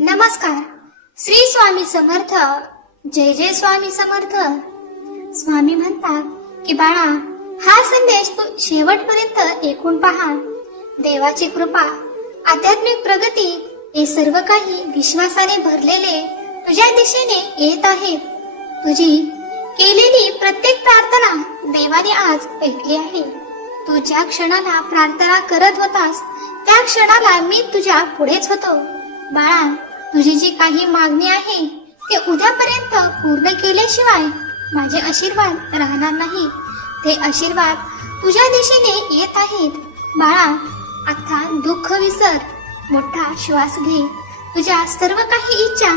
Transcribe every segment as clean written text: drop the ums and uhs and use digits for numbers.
नमस्कार. श्री स्वामी समर्थ. जय जय स्वामी समर्थ. स्वामी म्हणतात की बाळा, हा संदेश तू शेवटपर्यंत ऐकून पहा. देवाची कृपा, आध्यात्मिक प्रगती हे सर्व काही विश्वासाने भरलेले तुझ्या दिशेने येत आहेत. तुझी केलेली प्रत्येक प्रार्थना देवाने आज ऐकली आहे. तू ज्या क्षणाला प्रार्थना करत होतास त्या क्षणाला मी तुझ्या पुढेच होतो. बाळा, तुझी जी काही मागणी आहे ते उद्यापर्यंत पूर्ण केल्याशिवाय माझे आशीर्वाद राहणार नाही. ते आशीर्वाद तुझ्या दिशेने येत आहेत. बाळा, आता दुःख विसर, मोठा श्वास घे. तुझ्या सर्व काही इच्छा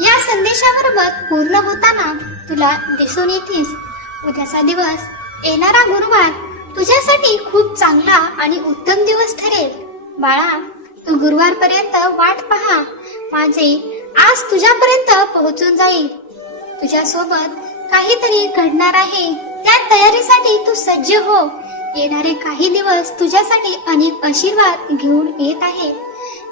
या संदेशाबरोबर पूर्ण होताना तुला दिसून येतीस. उद्याचा दिवस, येणारा गुरुवार तुझ्यासाठी खूप चांगला आणि उत्तम दिवस ठरेल. बाळा, तू गुरुवारपर्यंत वाट पहा. माझे आज तुझ्यापर्यंत पोहोचून जाईल. तुझ्यासोबत काहीतरी घडणार आहे. त्या तयारीसाठी तू सज्ज हो. येणारे काही दिवस तुझ्यासाठी अनेक आशीर्वाद घेऊन येत आहे.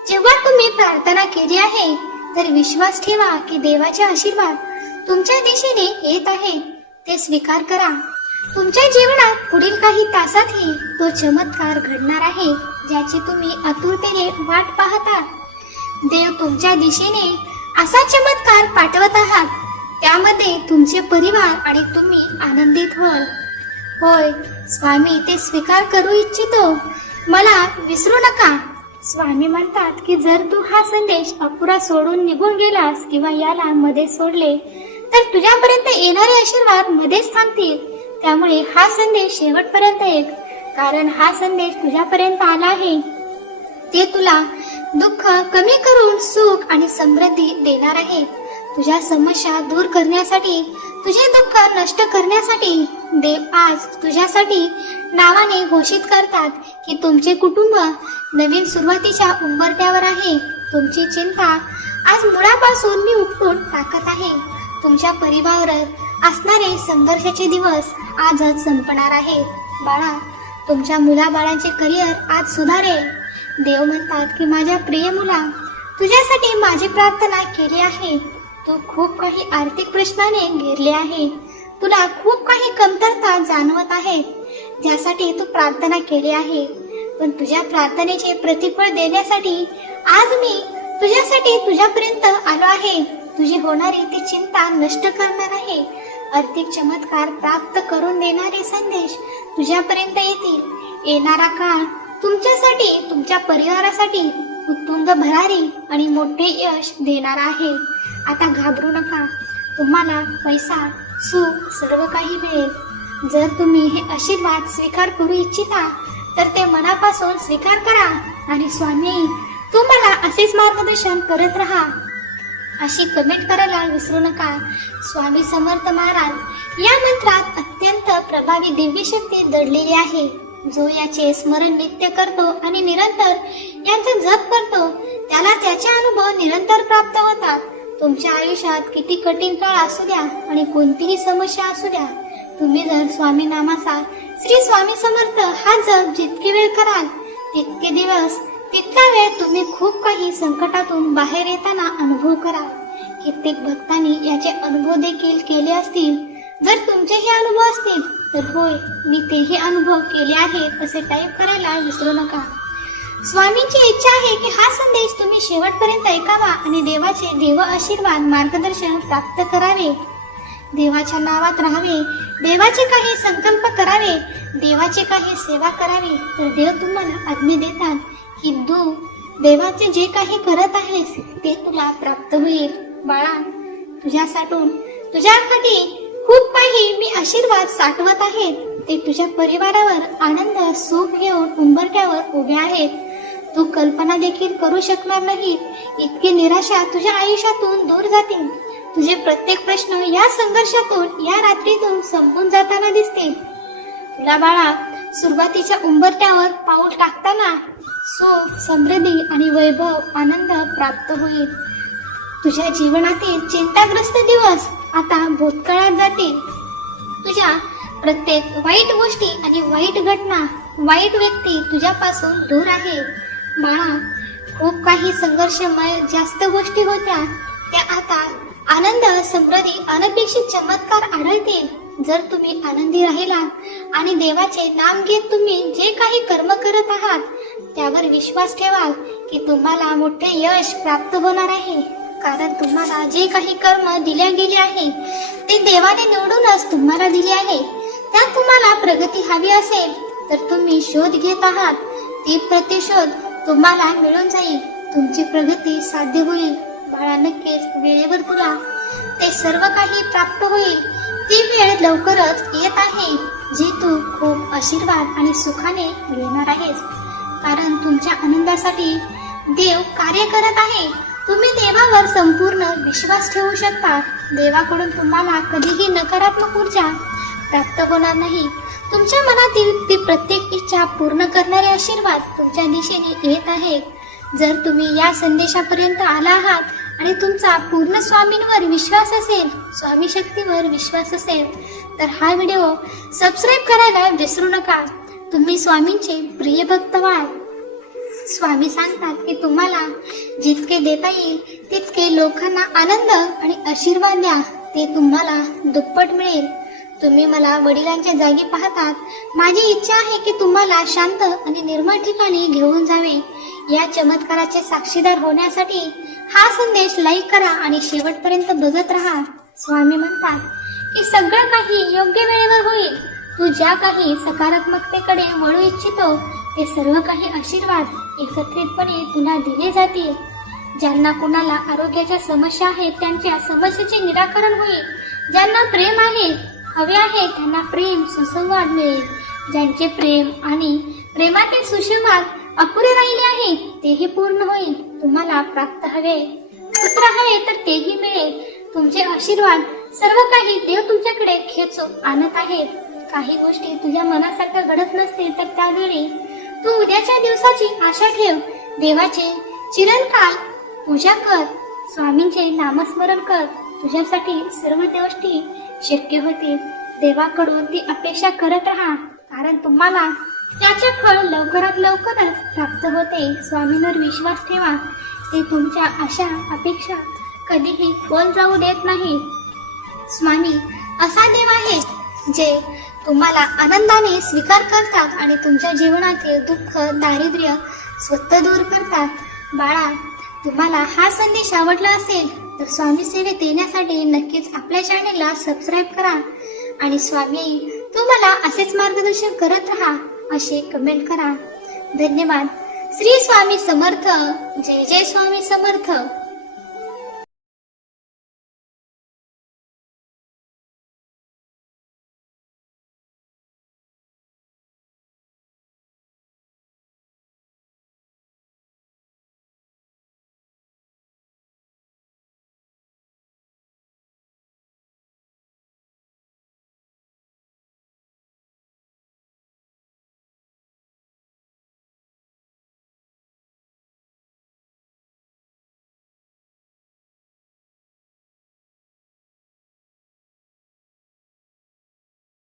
जेव्हा तुम्ही प्रार्थना केली आहे तर विश्वास ठेवा की देवाचे आशीर्वाद तुमच्या दिशेने येत आहे. ते स्वीकार करा. तुमच्या जीवनात पुढील काही तासातही तो चमत्कार घडणार आहे ज्याची तुम्ही आतुरतेने वाट पाहता. देव तुमच्या दिशेने असा चमत्कार पाठवत आहात. त्यामध्ये तुमचे परिवार आणि तुम्ही आनंदित व्हाल. होय स्वामी, ते स्वीकार करू इच्छितो. मला विसरू नका. स्वामी म्हणतात की जर तू हा संदेश अपुरा सोडून निघून गेलास किंवा याला मध्ये सोडले तर तुझ्यापर्यंत येणारे आशीर्वाद मध्येच थांबतील. त्यामुळे हा संदेश शेवटपर्यंत ऐक, कारण हा संदेश तुझ्यापर्यंत आला आहे. ते तुला दुःख कमी करून सुख आणि समृद्धी देणार आहे. तुझ्या समस्या दूर करण्यासाठी, तुझे दुःख नष्ट करण्यासाठी देव आज तुझ्यासाठी नावाने घोषित करतात की तुमचे कुटुंब नवीन सुरुवातीच्या उंबरठ्यावर आहे. तुमची चिंता आज मुळापासून मी उपटून टाकत आहे. तुमच्या परिवारावर असणारे संघर्षाचे दिवस आजच संपणार आहे. बाळा, तुमच्या मुलाबाळांचे करिअर आज सुधारेल. देव म्हणतात की माझ्या प्रिय मुला, तुझ्यासाठी माझी प्रार्थना केली आहे. तू खूप काही आर्थिक प्रश्नाने घेरले आहे. तुला खूप काही कमतरता जाणवत आहे ज्यासाठी तू प्रार्थना केली आहे. पण तुझ्या प्रार्थनेचे प्रतिफळ देण्यासाठी आज मी तुझ्यासाठी तुझ्यापर्यंत आलो आहे. तुझी होणारी ती चिंता नष्ट करणार आहे. आर्थिक चमत्कार प्राप्त करून देणारे संदेश तुझ्यापर्यंत येतील. येणारा काळ तुमच्यासाठी, तुमच्या परिवारासाठी उत्तुंग भरारी आणि मोठे यश देणार आहे. आता घाबरू नका. तुम्हाला पैसा, सुख सर्व काही मिळेल. जर तुम्ही हे आशीर्वाद स्वीकार करू इच्छिता तर ते मनापासून स्वीकार करा आणि स्वामी, तू मला असेच मार्गदर्शन करत राहा अशी कमेंट करायला विसरू नका. स्वामी समर्थ महाराज या मंत्रात अत्यंत प्रभावी दिव्य शक्ती दडलेली आहे. जो याचे स्मरण नित्य करतो आणि निरंतर याचा जप करतो त्याला त्याचे अनुभव निरंतर प्राप्त होतात. तुमच्या आयुष्यात किती कठीण काळ असू द्या आणि कोणतीही समस्या असू द्या, तुम्ही जर स्वामी नामाचा, श्री स्वामी समर्थ हा जप जितके वेळ कराल तितके दिवस, तितका वेळ तुम्ही खूप काही संकटातून बाहेर येताना अनुभव कराल. कित्येक भक्तांनी याचे अनुभव देखील केले असतील. जर तुमचे हे अनुभव असतील तर होय, मी तेही अनुभव केले आहेत असे टाईप करायला विसरू नका. स्वामींची इच्छा आहे की हा संदेश तुम्ही शेवटपर्यंत ऐकावा आणि देवाचे देव आशीर्वाद, मार्गदर्शन प्राप्त करावे. देवाच्या नावात राहावे, देवाचे काही संकल्प करावे, देवाची काही सेवा करावी. तर देव तुम्हाला आज्ञा देतात की तू देवाचे जे काही करत आहेस ते तुला प्राप्त होईल. बाळा, तुझ्यासाठी खूप काही मी आशीर्वाद साठवत आहेत. ते तुझ्या परिवारावर आनंद, सुख घेऊन उंबरठ्यावर उभे आहेत. तू कल्पना देखील करू शकणार नाही इतकी निराशा तुझ्या आयुष्यातून दूर जातील. तुझे प्रत्येक प्रश्न या संघर्षातून, या रात्रीतून संपून जाताना दिसतील. तुला बाळा, सुरुवातीच्या उंबरठ्यावर पाऊल टाकताना सुख, समृद्धी आणि वैभव, आनंद प्राप्त होईल. तुझ्या जीवनातील चिंताग्रस्त दिवस आता भूतकाळात जातील. तुझ्या प्रत्येक वाईट गोष्टी आणि वाईट घटना, वाईट व्यक्ती तुझ्यापासून दूर आहे. बाळा, खूप काही संघर्षमय जास्त गोष्टी होत्या त्या आता आनंद, समृद्धी, अनपेक्षित चमत्कार आढळतील जर तुम्ही आनंदी राहिला आणि देवाचे नाम घेत तुम्ही जे काही कर्म करत आहात त्यावर विश्वास ठेवाल की तुम्हाला मोठे यश प्राप्त होणार आहे. कारण तुम्हाला जे काही कर्म दिले गेले आहे ते देवाने निवडूनच तुम्हाला दिले आहे. त्यात तुम्हाला प्रगती हवी असेल तर तुम्ही शोध घेत आहात ती प्रतिशोध तुम्हाला मिळून जाईल. तुमची प्रगती साध्य होईल. बाळा, नक्कीच वेळेवर तुला ते सर्व काही प्राप्त होईल. ती वेळ लवकरच येत आहे जी तू खूप आशीर्वाद आणि सुखाने घेणार आहेस. कारण तुमच्या आनंदासाठी देव कार्य करत आहे. तुम्ही देवावर संपूर्ण विश्वास ठेवू शकता. देवाकडून तुम्हाला कधीही नकारात्मक ऊर्जा प्राप्त होणार नाही. तुमच्या मनातील ती प्रत्येक इच्छा पूर्ण करणारे आशीर्वाद तुमच्या दिशेने येत आहेत. जर तुम्ही या संदेशापर्यंत आला आहात आणि तुमचा पूर्ण स्वामींवर विश्वास असेल, स्वामी शक्तीवर विश्वास असेल तर हा व्हिडिओ सबस्क्राईब करायला विसरू नका. तुम्ही स्वामींचे प्रिय भक्त व्हाल. स्वामी सांगतात की तुम्हाला जितके देता येईल तितके लोकांना आनंद आणि आशीर्वाद द्या. ते तुम्हाला दुप्पट मिळेल. तुम्ही मला वडिलांच्या जागी पाहतात. माझी इच्छा आहे की तुम्हाला शांत आणि निर्मळ ठिकाणी घेऊन जावे. या चमत्काराचे साक्षीदार होण्यासाठी हा संदेश लाईक करा आणि शेवटपर्यंत बघत राहा. स्वामी म्हणतात की सगळं काही योग्य वेळेवर होईल. तू ज्या काही सकारात्मकतेकडे वळू इच्छितो ते सर्व काही आशीर्वाद एकत्रितपणे तुला दिले जातील. ज्यांना कुणाला आरोग्याच्या समस्या आहेत त्यांच्या समस्येचे निराकरण होईल. ज्यांना प्रेम आहे हवे आहे त्यांना प्रेम सुसंवाद मिळेल. ज्यांचे प्रेम आणि प्रेमातील सुसंवाद अपुरे राहिले आहे तेही पूर्ण होईल. तुम्हाला प्राप्त हवे पुत्र हवे तर तेही मिळेल. तुमचे आशीर्वाद सर्व काही देव तुमच्याकडे खेचून आणत आहेत. काही गोष्टी तुझ्या मनासारखं घडत नसतील तर त्यावेळी तू उद्याच्या दिवसाची आशा ठेव. देवाचे चिरंकाल पूजा कर. स्वामींचे नामस्मरण कर. तुझ्यासाठी सर्व गोष्टी शक्य होतील. देवाकडून ती अपेक्षा करत राहा कारण तुम्हाला त्याचे फळ लवकरात लवकरच प्राप्त होते. स्वामींवर विश्वास ठेवा. ते तुमच्या आशा अपेक्षा कधीही फोल जाऊ देत नाही. स्वामी असा देव आहे जे तुम्हाला आनंदाने स्वीकार करतात आणि तुमच्या जीवनातील दुःख, दारिद्र्य स्वतः दूर करतात. बाळा, तुम्हाला हा संदेश आवडला असेल तर स्वामी सेवेत येण्यासाठी नक्कीच आपल्या चॅनेलला सबस्क्राईब करा आणि स्वामी तुम्हाला असेच मार्गदर्शन करत राहा असे कमेंट करा. धन्यवाद. श्री स्वामी समर्थ. जय जय स्वामी समर्थ.